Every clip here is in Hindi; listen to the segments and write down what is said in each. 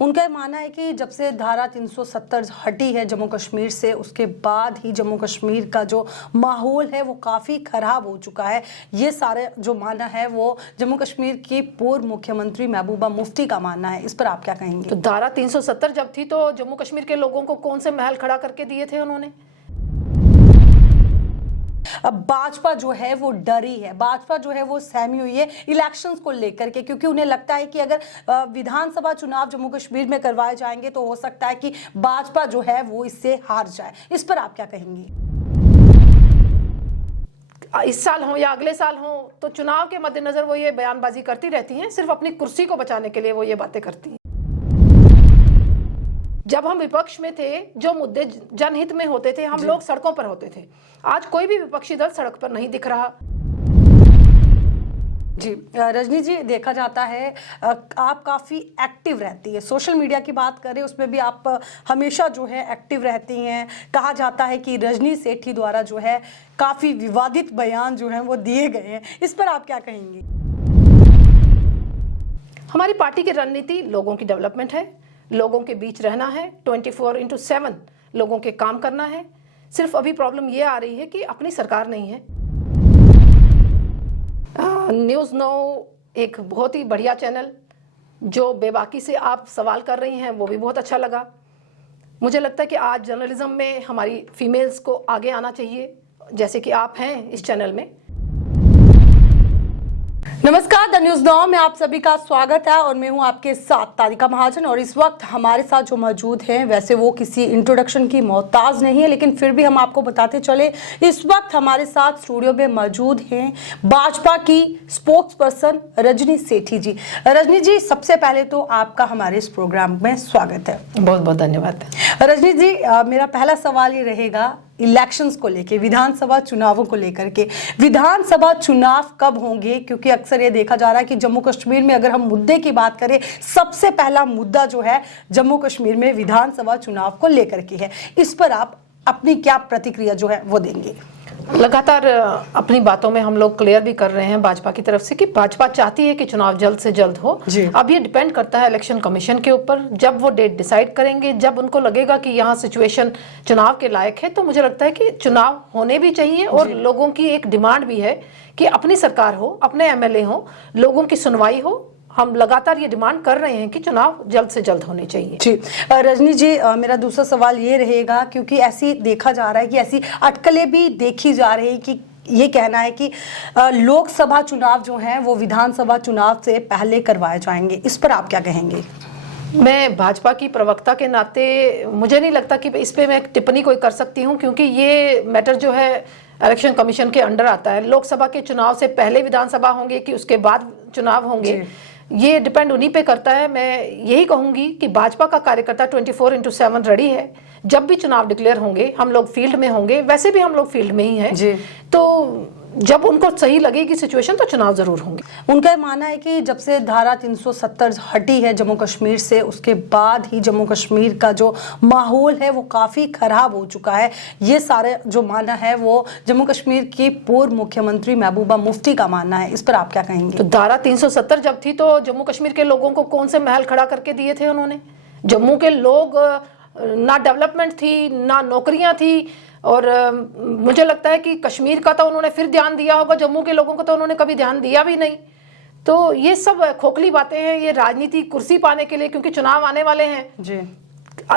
उनका मानना है कि जब से धारा 370 हटी है जम्मू कश्मीर से, उसके बाद ही जम्मू कश्मीर का जो माहौल है वो काफ़ी ख़राब हो चुका है। ये सारे जो मानना है वो जम्मू कश्मीर की पूर्व मुख्यमंत्री महबूबा मुफ्ती का मानना है। इस पर आप क्या कहेंगे? तो धारा 370 जब थी तो जम्मू कश्मीर के लोगों को कौन से महल खड़ा करके दिए थे उन्होंने? अब भाजपा जो है वो डरी है, भाजपा जो है वो सहमी हुई है इलेक्शंस को लेकर के, क्योंकि उन्हें लगता है कि अगर विधानसभा चुनाव जम्मू कश्मीर में करवाए जाएंगे तो हो सकता है कि भाजपा जो है वो इससे हार जाए। इस पर आप क्या कहेंगी? इस साल हो या अगले साल हो, तो चुनाव के मद्देनजर वो ये बयानबाजी करती रहती हैं, सिर्फ अपनी कुर्सी को बचाने के लिए वो ये बातें करती हैं। जब हम विपक्ष में थे, जो मुद्दे जनहित में होते थे, हम लोग सड़कों पर होते थे। आज कोई भी विपक्षी दल सड़क पर नहीं दिख रहा। जी रजनी जी, देखा जाता है आप काफ़ी एक्टिव रहती है, सोशल मीडिया की बात करें उसमें भी आप हमेशा जो है एक्टिव रहती हैं। कहा जाता है कि रजनी सेठी द्वारा जो है काफ़ी विवादित बयान जो हैं वो दिए गए हैं। इस पर आप क्या कहेंगी? हमारी पार्टी की रणनीति लोगों की डेवलपमेंट है, लोगों के बीच रहना है, 24/7 लोगों के काम करना है। सिर्फ अभी प्रॉब्लम ये आ रही है कि अपनी सरकार नहीं है। न्यूज़ 9 एक बहुत ही बढ़िया चैनल, जो बेबाकी से आप सवाल कर रही हैं वो भी बहुत अच्छा लगा। मुझे लगता है कि आज जर्नलिज्म में हमारी फीमेल्स को आगे आना चाहिए, जैसे कि आप हैं इस चैनल में। नमस्कार, द न्यूज़ 9 में आप सभी का स्वागत है और मैं हूं आपके साथ तारिका महाजन। और इस वक्त हमारे साथ जो मौजूद हैं, वैसे वो किसी इंट्रोडक्शन की मोहताज नहीं है, लेकिन फिर भी हम आपको बताते चले, इस वक्त हमारे साथ स्टूडियो में मौजूद हैं भाजपा की स्पोक्स पर्सन रजनी सेठी जी। रजनी जी, सबसे पहले तो आपका हमारे इस प्रोग्राम में स्वागत है। बहुत बहुत धन्यवाद। रजनी जी, मेरा पहला सवाल ये रहेगा इलेक्शंस को लेके, विधानसभा चुनावों को लेकर के। विधानसभा चुनाव कब होंगे? क्योंकि अक्सर ये देखा जा रहा है कि जम्मू कश्मीर में अगर हम मुद्दे की बात करें, सबसे पहला मुद्दा जो है जम्मू कश्मीर में विधानसभा चुनाव को लेकर के है। इस पर आप अपनी क्या प्रतिक्रिया जो है वो देंगे? लगातार अपनी बातों में हम लोग क्लियर भी कर रहे हैं भाजपा की तरफ से कि भाजपा चाहती है कि चुनाव जल्द से जल्द हो। अब ये डिपेंड करता है इलेक्शन कमीशन के ऊपर। जब वो डेट डिसाइड करेंगे, जब उनको लगेगा कि यहाँ सिचुएशन चुनाव के लायक है, तो मुझे लगता है कि चुनाव होने भी चाहिए। और लोगों की एक डिमांड भी है कि अपनी सरकार हो, अपने एमएलए हो, लोगों की सुनवाई हो। हम लगातार ये डिमांड कर रहे हैं कि चुनाव जल्द से जल्द होने चाहिए। जी रजनी जी, मेरा दूसरा सवाल ये रहेगा, क्योंकि ऐसी देखा जा रहा है कि ऐसी अटकलें भी देखी जा रही है कि ये कहना है कि लोकसभा चुनाव जो हैं वो विधानसभा चुनाव से पहले करवाए जाएंगे। इस पर आप क्या कहेंगे? मैं भाजपा की प्रवक्ता के नाते मुझे नहीं लगता कि इस पे मैं टिप्पणी कोई कर सकती हूँ, क्योंकि ये मैटर जो है इलेक्शन कमीशन के अंडर आता है। लोकसभा के चुनाव से पहले विधानसभा होंगे कि उसके बाद चुनाव होंगे, ये डिपेंड उन्हीं पे करता है। मैं यही कहूंगी कि भाजपा का कार्यकर्ता 24/7 रेडी है। जब भी चुनाव डिक्लेयर होंगे, हम लोग फील्ड में होंगे। वैसे भी हम लोग फील्ड में ही हैं, तो जब उनको सही लगेगी सिचुएशन तो चुनाव जरूर होंगे। उनका मानना है कि जब से धारा 370 हटी है जम्मू कश्मीर से, उसके बाद ही जम्मू कश्मीर का जो माहौल है वो काफ़ी ख़राब हो चुका है। ये सारे जो मानना है वो जम्मू कश्मीर की पूर्व मुख्यमंत्री महबूबा मुफ्ती का मानना है। इस पर आप क्या कहेंगे? तो धारा 370 जब थी तो जम्मू कश्मीर के लोगों को कौन से महल खड़ा करके दिए थे उन्होंने? जम्मू के लोग, ना डेवलपमेंट थी, ना नौकरियां थी। और मुझे लगता है कि कश्मीर का तो उन्होंने फिर ध्यान दिया होगा, जम्मू के लोगों को तो उन्होंने कभी ध्यान दिया भी नहीं। तो ये सब खोखली बातें हैं, ये राजनीति कुर्सी पाने के लिए, क्योंकि चुनाव आने वाले हैं जी।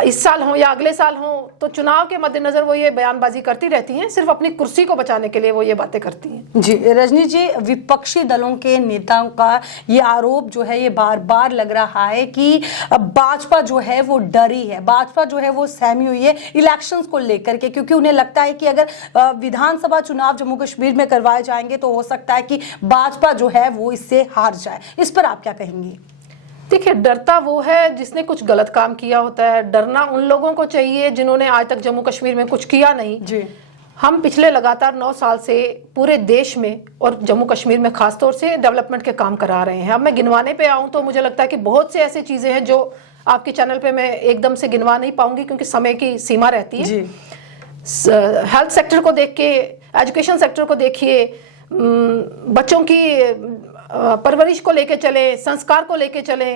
इस साल हो या अगले साल हो, तो चुनाव के मद्देनजर वो ये बयानबाजी करती रहती हैं, सिर्फ अपनी कुर्सी को बचाने के लिए वो ये बातें करती हैं। जी रजनी जी, विपक्षी दलों के नेताओं का ये आरोप जो है ये बार बार लग रहा है कि भाजपा जो है वो डरी है, भाजपा जो है वो सहमी हुई है इलेक्शंस को लेकर के, क्योंकि उन्हें लगता है कि अगर विधानसभा चुनाव जम्मू कश्मीर में करवाए जाएंगे तो हो सकता है कि भाजपा जो है वो इससे हार जाए। इस पर आप क्या कहेंगी? देखिए, डरता वो है जिसने कुछ गलत काम किया होता है। डरना उन लोगों को चाहिए जिन्होंने आज तक जम्मू कश्मीर में कुछ किया नहीं जी। हम पिछले लगातार 9 साल से पूरे देश में और जम्मू कश्मीर में खासतौर से डेवलपमेंट के काम करा रहे हैं। अब मैं गिनवाने पे आऊं तो मुझे लगता है कि बहुत से ऐसी चीजें हैं जो आपके चैनल पे मैं एकदम से गिनवा नहीं पाऊंगी, क्योंकि समय की सीमा रहती है। हेल्थ सेक्टर को देख के, एजुकेशन सेक्टर को देखिए, बच्चों की परवरिश को लेके चले, संस्कार को लेके चले,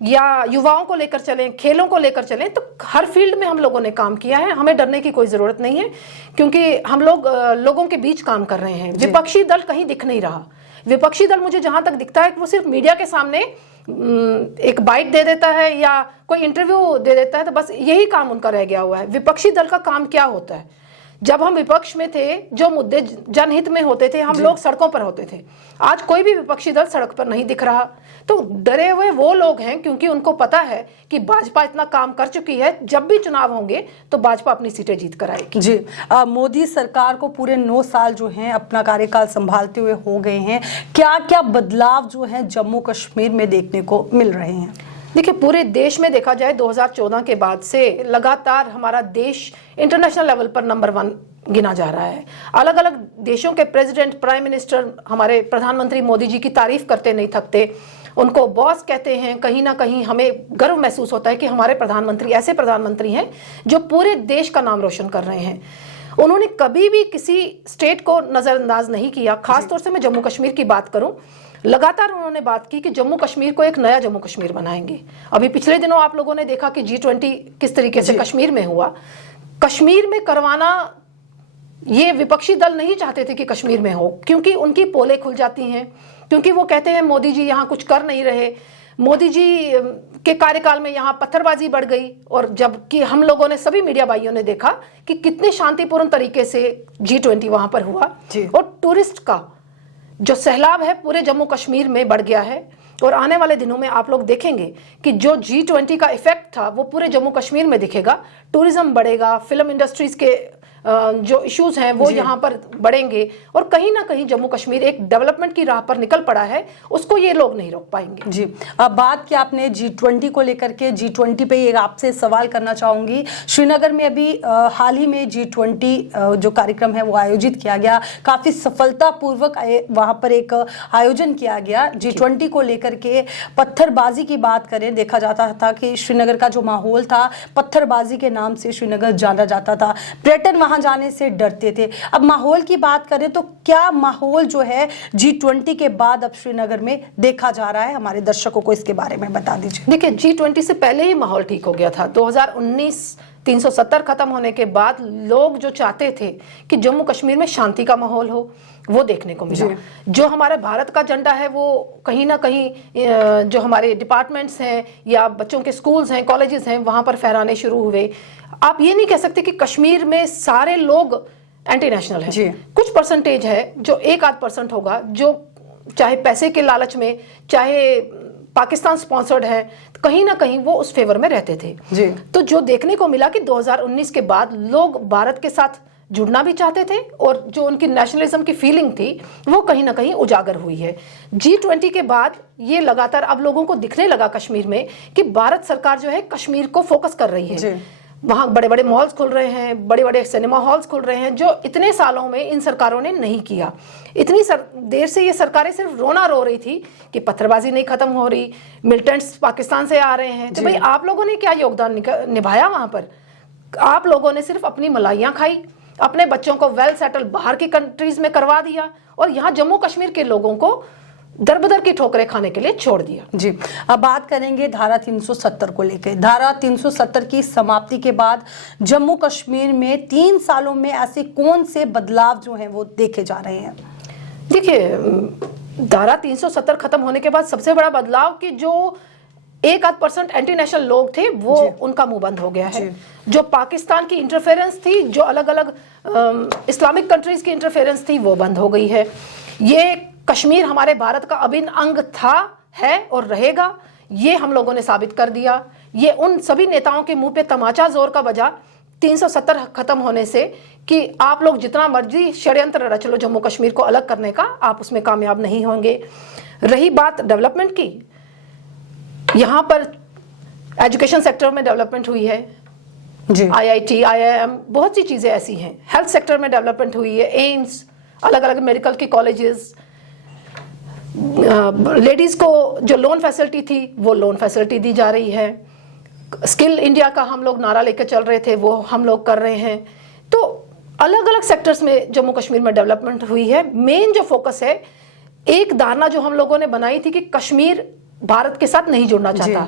या युवाओं को लेकर चलें, खेलों को लेकर चलें, तो हर फील्ड में हम लोगों ने काम किया है। हमें डरने की कोई जरूरत नहीं है, क्योंकि हम लोग लोगों के बीच काम कर रहे हैं। विपक्षी दल कहीं दिख नहीं रहा। विपक्षी दल मुझे जहां तक दिखता है कि वो सिर्फ मीडिया के सामने एक बाइट दे देता है या कोई इंटरव्यू दे देता है, तो बस यही काम उनका रह गया हुआ है। विपक्षी दल का काम क्या होता है? जब हम विपक्ष में थे, जो मुद्दे जनहित में होते थे, हम लोग सड़कों पर होते थे। आज कोई भी विपक्षी दल सड़क पर नहीं दिख रहा। तो डरे हुए वो लोग हैं, क्योंकि उनको पता है कि भाजपा इतना काम कर चुकी है, जब भी चुनाव होंगे तो भाजपा अपनी सीटें जीत कर आएगी। जी, मोदी सरकार को पूरे 9 साल जो हैं अपना कार्यकाल संभालते हुए हो गए हैं। क्या क्या बदलाव जो हैं जम्मू कश्मीर में देखने को मिल रहे हैं? देखिए, पूरे देश में देखा जाए 2014 के बाद से लगातार हमारा देश इंटरनेशनल लेवल पर नंबर 1 गिना जा रहा है। अलग अलग देशों के प्रेसिडेंट, प्राइम मिनिस्टर, हमारे प्रधानमंत्री मोदी जी की तारीफ करते नहीं थकते, उनको बॉस कहते हैं। कहीं ना कहीं हमें गर्व महसूस होता है कि हमारे प्रधानमंत्री ऐसे प्रधानमंत्री हैं जो पूरे देश का नाम रोशन कर रहे हैं। उन्होंने कभी भी किसी स्टेट को नजरअंदाज नहीं किया। खासतौर से मैं जम्मू कश्मीर की बात करूं, लगातार उन्होंने बात की कि जम्मू कश्मीर को एक नया जम्मू कश्मीर बनाएंगे। अभी पिछले दिनों आप लोगों ने देखा कि G20 किस तरीके से कश्मीर में हुआ। कश्मीर में करवाना ये विपक्षी दल नहीं चाहते थे कि कश्मीर में हो, क्योंकि उनकी पोलें खुल जाती हैं, क्योंकि वो कहते हैं मोदी जी यहाँ कुछ कर नहीं रहे, मोदी जी के कार्यकाल में यहाँ पत्थरबाजी बढ़ गई। और जबकि हम लोगों ने, सभी मीडिया भाइयों ने देखा कि कितने शांतिपूर्ण तरीके से G20 वहां पर हुआ, और टूरिस्ट का जो सैलाब है पूरे जम्मू कश्मीर में बढ़ गया है। और आने वाले दिनों में आप लोग देखेंगे कि जो G20 का इफेक्ट था वो पूरे जम्मू कश्मीर में दिखेगा। टूरिज्म बढ़ेगा, फिल्म इंडस्ट्रीज के जो इश्यूज हैं वो यहाँ पर बढ़ेंगे, और कहीं ना कहीं जम्मू कश्मीर एक डेवलपमेंट की राह पर निकल पड़ा है, उसको ये लोग नहीं रोक पाएंगे। जी, अब बात की आपने G20 को लेकर के, G20 पे एक आपसे सवाल करना चाहूंगी। श्रीनगर में अभी हाल ही में G20 जो कार्यक्रम है वो आयोजित किया गया, काफी सफलतापूर्वक वहां पर एक आयोजन किया गया। G20 को लेकर के पत्थरबाजी की बात करें, देखा जाता था कि श्रीनगर का जो माहौल था, पत्थरबाजी के नाम से श्रीनगर जाना जाता था, पर्यटन वहां जाने से डरते थे। अब माहौल की बात करें तो क्या माहौल जो है G20 के बाद अब श्रीनगर में देखा जा रहा है? हमारे दर्शकों को इसके बारे में बता दीजिए। देखिए, G20 से पहले ही माहौल ठीक हो गया था। 2019 370 खत्म होने के बाद लोग जो चाहते थे कि जम्मू कश्मीर में शांति का माहौल हो, वो देखने को मिला। जो हमारे भारत का झंडा है वो कहीं ना कहीं जो हमारे डिपार्टमेंट्स हैं या बच्चों के स्कूल्स हैं, कॉलेजेस हैं, वहां पर फहराने शुरू हुए। आप ये नहीं कह सकते कि कश्मीर में सारे लोग एंटी नेशनल हैं। कुछ परसेंटेज है जो 1-8% होगा, जो चाहे पैसे के लालच में, चाहे पाकिस्तान स्पॉन्सर्ड है, कहीं ना कहीं वो उस फेवर में रहते थे। तो जो देखने को मिला कि 2019 के बाद लोग भारत के साथ जुड़ना भी चाहते थे, और जो उनकी नेशनलिज्म की फीलिंग थी वो कहीं ना कहीं उजागर हुई है। G20 के बाद ये लगातार अब लोगों को दिखने लगा कश्मीर में कि भारत सरकार जो है कश्मीर को फोकस कर रही है। वहां बड़े बड़े मॉल्स खुल रहे हैं, बड़े बड़े सिनेमा हॉल्स खुल रहे हैं, जो इतने सालों में इन सरकारों ने नहीं किया। इतनी देर से ये सरकारें सिर्फ रोना रो रही थी कि पत्थरबाजी नहीं खत्म हो रही, मिलिटेंट्स पाकिस्तान से आ रहे हैं। तो भाई, आप लोगों ने क्या योगदान निभाया वहां पर? आप लोगों ने सिर्फ अपनी मलाइयां खाई, अपने बच्चों को वेल सेटल बाहर की कंट्रीज में करवा दिया, और यहाँ जम्मू कश्मीर के लोगों को दर-बदर की ठोकरें खाने के लिए छोड़ दिया। जी, अब बात करेंगे धारा 370 को लेकर। धारा 370 की समाप्ति के बाद जम्मू कश्मीर में 3 सालों में ऐसे कौन से बदलाव जो हैं वो देखे जा रहे हैं? देखिए, धारा 370 खत्म होने के बाद सबसे बड़ा बदलाव कि जो 1-8% एंटी नेशनल लोग थे वो उनका मुंह बंद हो गया है। जो पाकिस्तान की इंटरफेरेंस थी, जो अलग अलग इस्लामिक कंट्रीज की इंटरफेरेंस थी, वो बंद हो गई है। ये कश्मीर हमारे भारत का अभिन्न अंग था, है और रहेगा, ये हम लोगों ने साबित कर दिया। ये उन सभी नेताओं के मुंह पे तमाचा जोर का बजा 370 खत्म होने से कि आप लोग जितना मर्जी षड्यंत्र रच लो जम्मू कश्मीर को अलग करने का, आप उसमें कामयाब नहीं होंगे। रही बात डेवलपमेंट की, यहाँ पर एजुकेशन सेक्टर में डेवलपमेंट हुई है, IIT, IIM, बहुत सी चीजें ऐसी हैं। हेल्थ सेक्टर में डेवलपमेंट हुई है, एम्स, अलग अलग मेडिकल के कॉलेजेस, लेडीज को जो लोन फैसिलिटी थी वो लोन फैसिलिटी दी जा रही है। स्किल इंडिया का हम लोग नारा लेकर चल रहे थे, वो हम लोग कर रहे हैं। तो अलग अलग सेक्टर्स में जम्मू कश्मीर में डेवलपमेंट हुई है। मेन जो फोकस है, एक धारणा जो हम लोगों ने बनाई थी कि कश्मीर भारत के साथ नहीं जुड़ना चाहता,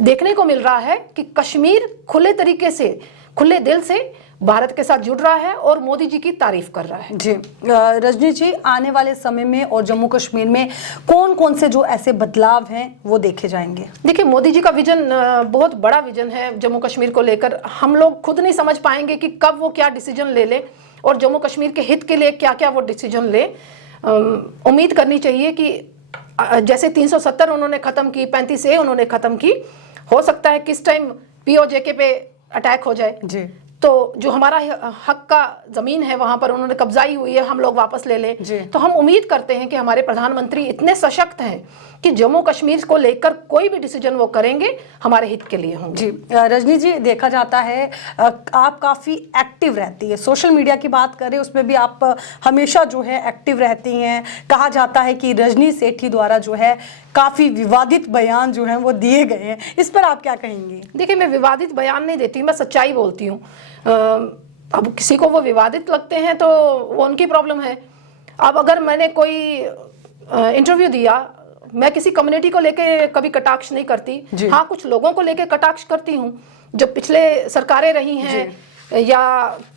देखने को मिल रहा है कि कश्मीर खुले तरीके से, खुले दिल से भारत के साथ जुड़ रहा है और मोदी जी की तारीफ कर रहा है। जी रजनी जी, आने वाले समय में और जम्मू कश्मीर में कौन कौन से जो ऐसे बदलाव हैं वो देखे जाएंगे? देखिए, मोदी जी का विजन बहुत बड़ा विजन है जम्मू कश्मीर को लेकर। हम लोग खुद नहीं समझ पाएंगे कि कब वो क्या डिसीजन ले ले और जम्मू कश्मीर के हित के लिए क्या क्या वो डिसीजन ले। उम्मीद करनी चाहिए कि जैसे 370 उन्होंने खत्म की, 35A उन्होंने खत्म की, हो सकता है किस टाइम POJK पे अटैक हो जाए जी, तो जो हमारा हक का जमीन है वहां पर उन्होंने कब्जाई हुई है, हम लोग वापस ले लें। तो हम उम्मीद करते हैं कि हमारे प्रधानमंत्री इतने सशक्त हैं कि जम्मू कश्मीर को लेकर कोई भी डिसीजन वो करेंगे हमारे हित के लिए होंगे। जी रजनी जी, देखा जाता है आप काफ़ी एक्टिव रहती है, सोशल मीडिया की बात करें उसमें भी आप हमेशा जो है एक्टिव रहती हैं। कहा जाता है कि रजनी सेठी द्वारा जो है काफ़ी विवादित बयान जो हैं वो दिए गए हैं, इस पर आप क्या कहेंगी? देखिए, मैं विवादित बयान नहीं देती, मैं सच्चाई बोलती हूँ। अब किसी को वो विवादित लगते हैं तो वो उनकी प्रॉब्लम है। अब अगर मैंने कोई इंटरव्यू दिया, मैं किसी कम्युनिटी को लेके कभी कटाक्ष नहीं करती। हाँ, कुछ लोगों को लेके कटाक्ष करती हूँ जो पिछले सरकारें रही हैं या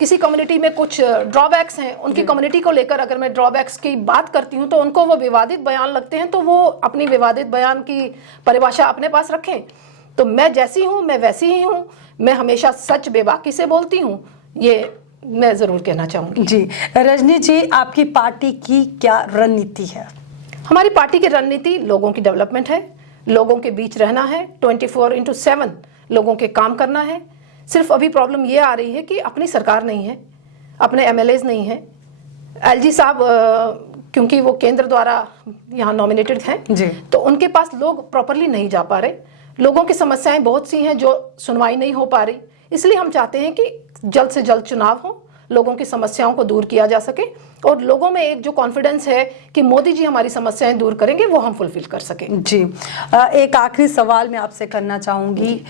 किसी कम्युनिटी में कुछ ड्रॉबैक्स हैं, उनकी कम्युनिटी को लेकर अगर मैं ड्रॉबैक्स की बात करती हूँ तो उनको वो विवादित बयान लगते हैं, तो वो अपनी विवादित बयान की परिभाषा अपने पास रखें। तो मैं जैसी हूँ मैं वैसी ही हूँ, मैं हमेशा सच बेबाकी से बोलती हूँ, ये मैं जरूर कहना चाहूँगी। जी रजनी जी, आपकी पार्टी की क्या रणनीति है? हमारी पार्टी की रणनीति लोगों की डेवलपमेंट है, लोगों के बीच रहना है, 24/7 लोगों के काम करना है। सिर्फ अभी प्रॉब्लम ये आ रही है कि अपनी सरकार नहीं है, अपने MLAs नहीं है। LG साहब क्योंकि वो केंद्र द्वारा यहाँ नॉमिनेटेड हैं, तो उनके पास लोग प्रॉपरली नहीं जा पा रहे। लोगों की समस्याएं बहुत सी हैं जो सुनवाई नहीं हो पा रही, इसलिए हम चाहते हैं कि जल्द से जल्द चुनाव हो, लोगों की समस्याओं को दूर किया जा सके और लोगों में एक जो कॉन्फिडेंस है कि मोदी जी हमारी समस्याएं दूर करेंगे वो हम फुलफिल कर सकें। जी एक आखिरी सवाल मैं आपसे करना चाहूँगी,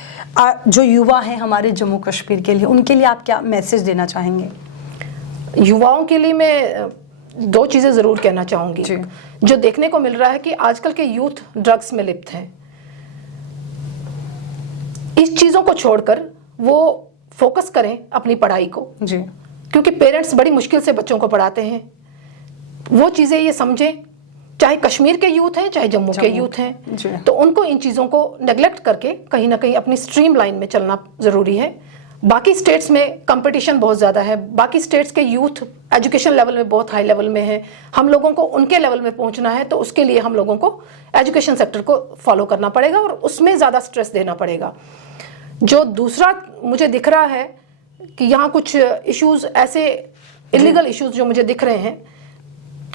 जो युवा हैं हमारे जम्मू कश्मीर के लिए, उनके लिए आप क्या मैसेज देना चाहेंगे? युवाओं के लिए मैं 2 चीज़ें ज़रूर कहना चाहूँगी। जो देखने को मिल रहा है कि आजकल के यूथ ड्रग्स में लिप्त हैं, इस चीज़ों को छोड़कर वो फोकस करें अपनी पढ़ाई को, क्योंकि पेरेंट्स बड़ी मुश्किल से बच्चों को पढ़ाते हैं। वो चीज़ें ये समझें, चाहे कश्मीर के यूथ हैं चाहे जम्मू के यूथ हैं, तो उनको इन चीज़ों को नेग्लेक्ट करके कहीं ना कहीं अपनी स्ट्रीम लाइन में चलना ज़रूरी है। बाकी स्टेट्स में कंपटीशन बहुत ज़्यादा है, बाकी स्टेट्स के यूथ एजुकेशन लेवल में बहुत हाई लेवल में है, हम लोगों को उनके लेवल में पहुंचना है, तो उसके लिए हम लोगों को एजुकेशन सेक्टर को फॉलो करना पड़ेगा और उसमें ज़्यादा स्ट्रेस देना पड़ेगा। जो दूसरा मुझे दिख रहा है कि यहाँ कुछ इश्यूज ऐसे इलीगल इश्यूज जो मुझे दिख रहे हैं,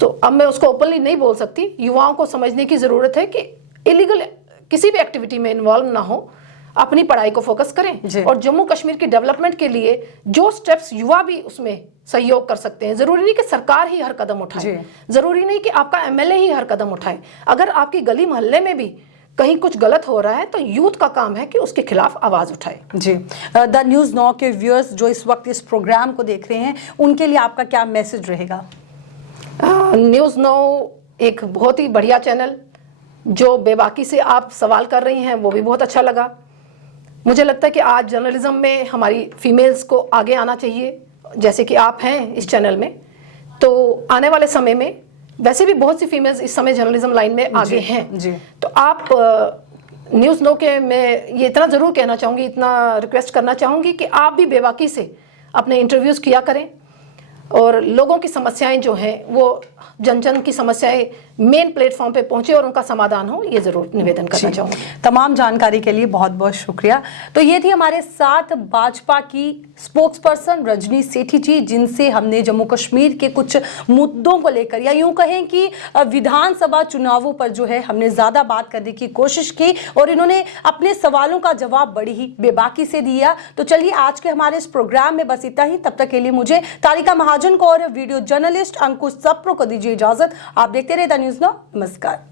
तो अब मैं उसको ओपनली नहीं बोल सकती। युवाओं को समझने की ज़रूरत है कि इलीगल किसी भी एक्टिविटी में इन्वॉल्व ना हो, अपनी पढ़ाई को फोकस करें और जम्मू कश्मीर की डेवलपमेंट के लिए जो स्टेप्स युवा भी उसमें सहयोग कर सकते हैं। जरूरी नहीं कि सरकार ही हर कदम उठाए, जरूरी नहीं कि आपका MLA ही हर कदम उठाए। अगर आपकी गली मोहल्ले में भी कहीं कुछ गलत हो रहा है तो यूथ का काम है कि उसके खिलाफ आवाज उठाए। जी द न्यूज़ नाउ के व्यूअर्स जो इस वक्त इस प्रोग्राम को देख रहे हैं, उनके लिए आपका क्या मैसेज रहेगा? न्यूज़ नाउ एक बहुत ही बढ़िया चैनल, जो बेबाकी से आप सवाल कर रही हैं वो भी बहुत अच्छा लगा। मुझे लगता है कि आज जर्नलिज्म में हमारी फीमेल्स को आगे आना चाहिए, जैसे कि आप हैं इस चैनल में। तो आने वाले समय में वैसे भी बहुत सी फीमेल्स इस समय जर्नलिज्म लाइन में आगे हैं, तो आप न्यूज़ नाउ के मैं ये इतना ज़रूर कहना चाहूँगी, इतना रिक्वेस्ट करना चाहूँगी कि आप भी बेबाकी से अपने इंटरव्यूज़ किया करें और लोगों की समस्याएं जो हैं वो जन जन की समस्याएं मेन प्लेटफॉर्म पे पहुंचे और उनका समाधान हो, ये जरूर निवेदन करना चाहूँगी। तमाम जानकारी के लिए बहुत बहुत शुक्रिया। तो ये थी हमारे साथ भाजपा की स्पोक्सपर्सन रजनी सेठी जी, जिनसे हमने जम्मू कश्मीर के कुछ मुद्दों को लेकर या यूं कहें कि विधानसभा चुनावों पर जो है हमने ज़्यादा बात करने की कोशिश की और इन्होंने अपने सवालों का जवाब बड़ी ही बेबाकी से दिया। तो चलिए आज के हमारे इस प्रोग्राम में बस इतना ही। तब तक के लिए मुझे तारिका महाजन को और वीडियो जर्नलिस्ट अंकुश सप्रो को दीजिए इजाजत। आप देखते रहे द न्यूज़ नाउ। नमस्कार।